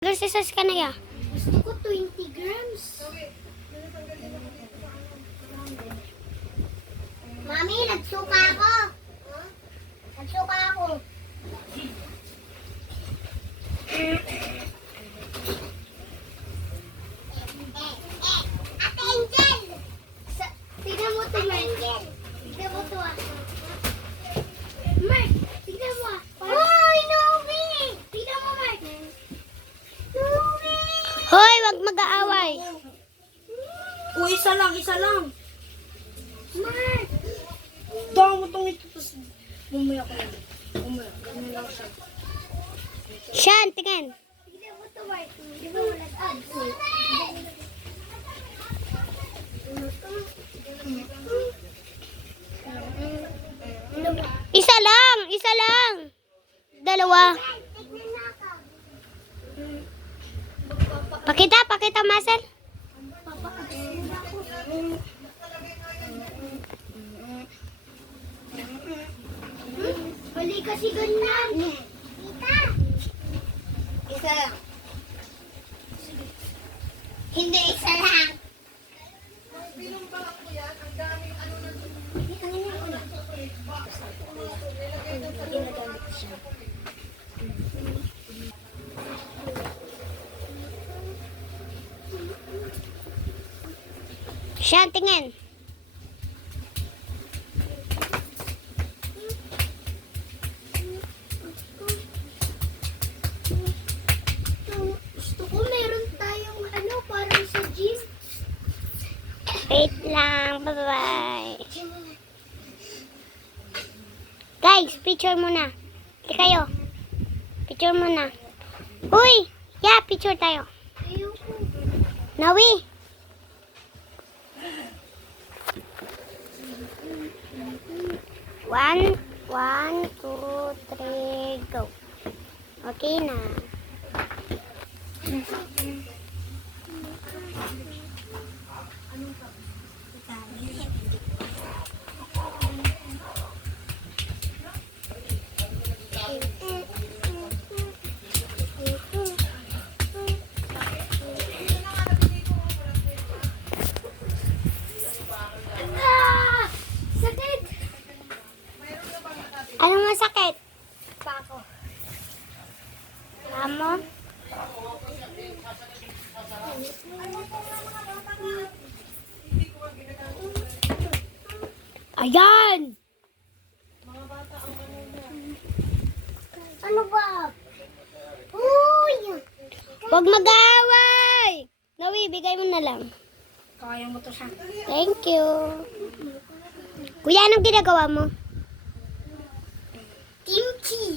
Exercise ka na ya. Gusto ko 20 grams. Mami, nagsuka ako. Nagsuka ako. Ate Angel! Tignan mo to, Mark. Tignan mo to, Mark, tignan mo. Uy, Novi! Tignan mo, Mark. Novi! Hoy, wag mag-aaway. Isa lang, isa lang. Mark! Dama mo itong ito, tapos bumaya ko lang. Bumaya, ganyan lang siya. Siyan, tingin. Tignan mo to, Mark. Di ba wala abs? Isa lang, isa lang. Dalawa. Pakita, Marcel. Balik kasi ganyan. Tita. Isa lang. Hindi, isa lang. Siyan, tingin. Gusto ko meron tayong parang sa gym. Wait lang, bye-bye. Guys, picture muna. Hindi kayo. Picture muna. Uy, yeah, picture tayo. Ayoko. Nawi. One, two, three, go. Okay na. Ah! Sakit! Anong masakit? Pako. Amo? Ayan! Ano ba? Uy! Huwag mag-away! Nawi, bigay mo na lang. Kaya mo to siya. Thank you. Kuya, anong ginagawa mo? Kimchi.